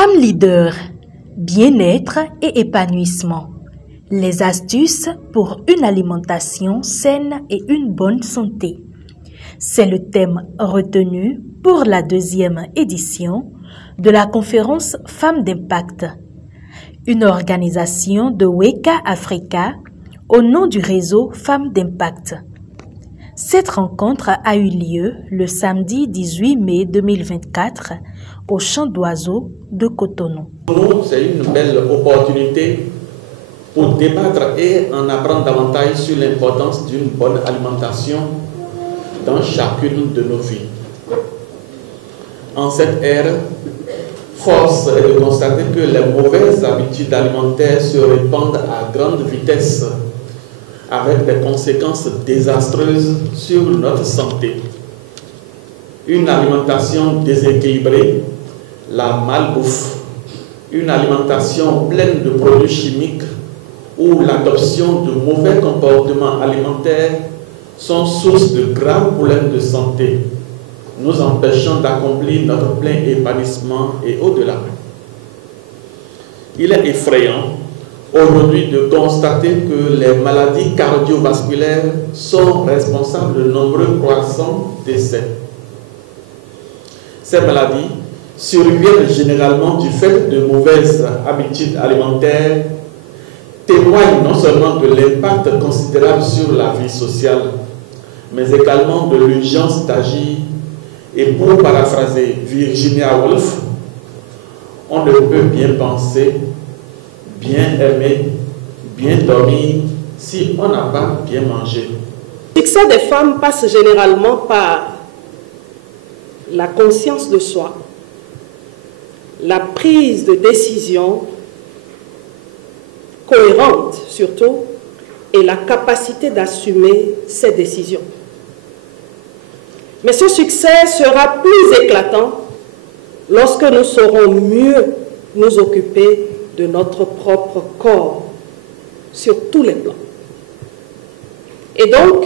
Femmes leaders, bien-être et épanouissement. Les astuces pour une alimentation saine et une bonne santé. C'est le thème retenu pour la deuxième édition de la conférence Femmes d'Impact, une organisation de Weka Africa au nom du réseau Femmes d'Impact. Cette rencontre a eu lieu le samedi 18 mai 2024 au Champ d'Oiseaux de Cotonou. Pour nous, c'est une belle opportunité pour débattre et en apprendre davantage sur l'importance d'une bonne alimentation dans chacune de nos vies. En cette ère, force est de constater que les mauvaises habitudes alimentaires se répandent à grande vitesse avec des conséquences désastreuses sur notre santé. Une alimentation déséquilibrée, la malbouffe, une alimentation pleine de produits chimiques ou l'adoption de mauvais comportements alimentaires sont source de graves problèmes de santé, nous empêchant d'accomplir notre plein épanouissement et au-delà. Il est effrayant aujourd'hui de constater que les maladies cardiovasculaires sont responsables de nombreux croissants décès. Ces maladies surviennent généralement du fait de mauvaises habitudes alimentaires, témoignent non seulement de l'impact considérable sur la vie sociale, mais également de l'urgence d'agir. Et pour paraphraser Virginia Woolf, on ne peut bien penser, bien aimer, bien dormir si on n'a pas bien mangé. Le succès des femmes passe généralement par la conscience de soi, la prise de décision cohérente surtout, et la capacité d'assumer ces décisions. Mais ce succès sera plus éclatant lorsque nous saurons mieux nous occuper de notre propre corps sur tous les plans. Et donc,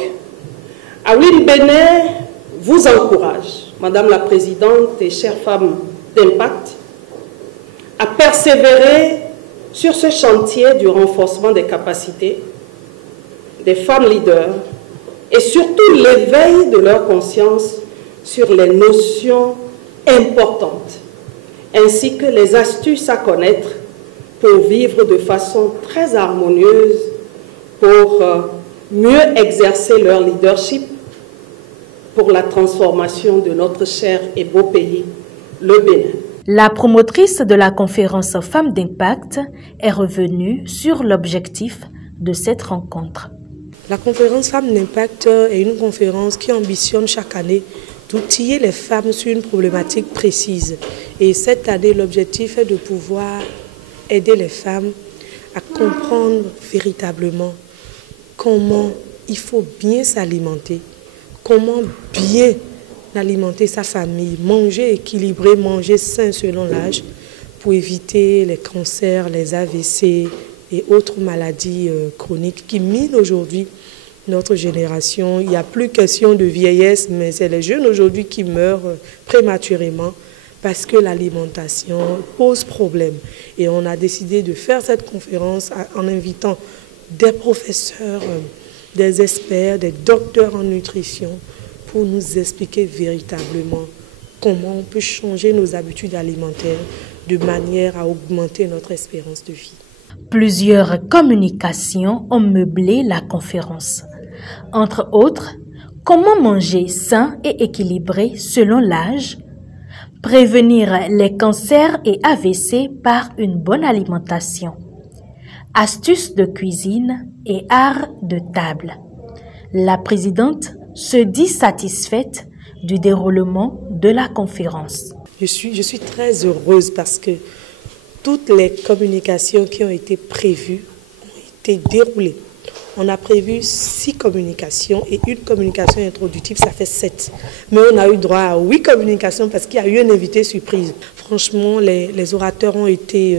Awin Benet vous encourage, Madame la Présidente et chères femmes d'Impact, à persévérer sur ce chantier du renforcement des capacités des femmes leaders et surtout l'éveil de leur conscience sur les notions importantes, ainsi que les astuces à connaître pour vivre de façon très harmonieuse, pour mieux exercer leur leadership pour la transformation de notre cher et beau pays, le Bénin. La promotrice de la conférence Femmes d'Impact est revenue sur l'objectif de cette rencontre. La conférence Femmes d'Impact est une conférence qui ambitionne chaque année d'outiller les femmes sur une problématique précise. Et cette année, l'objectif est de pouvoir aider les femmes à comprendre véritablement comment il faut bien s'alimenter, comment bien alimenter sa famille, manger équilibré, manger sain selon l'âge pour éviter les cancers, les AVC et autres maladies chroniques qui minent aujourd'hui notre génération. Il n'y a plus question de vieillesse, mais c'est les jeunes aujourd'hui qui meurent prématurément parce que l'alimentation pose problème. Et on a décidé de faire cette conférence en invitant des professeurs, des experts, des docteurs en nutrition pour nous expliquer véritablement comment on peut changer nos habitudes alimentaires de manière à augmenter notre espérance de vie. Plusieurs communications ont meublé la conférence. Entre autres, comment manger sain et équilibré selon l'âge, prévenir les cancers et AVC par une bonne alimentation, astuces de cuisine et art de table. La présidente se dit satisfaite du déroulement de la conférence. Je suis très heureuse parce que toutes les communications qui ont été prévues ont été déroulées. On a prévu 6 communications et une communication introductive, ça fait 7. Mais on a eu droit à 8 communications parce qu'il y a eu un invité surprise. Franchement, les orateurs ont été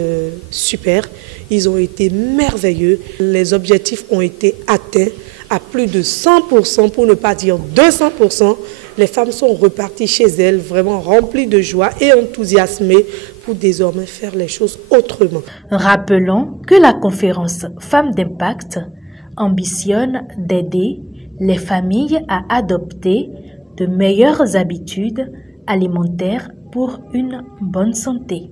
super, ils ont été merveilleux. Les objectifs ont été atteints à plus de 100%, pour ne pas dire 200%, les femmes sont reparties chez elles, vraiment remplies de joie et enthousiasmées pour désormais faire les choses autrement. Rappelons que la conférence Femmes d'Impact ambitionne d'aider les familles à adopter de meilleures habitudes alimentaires pour une bonne santé.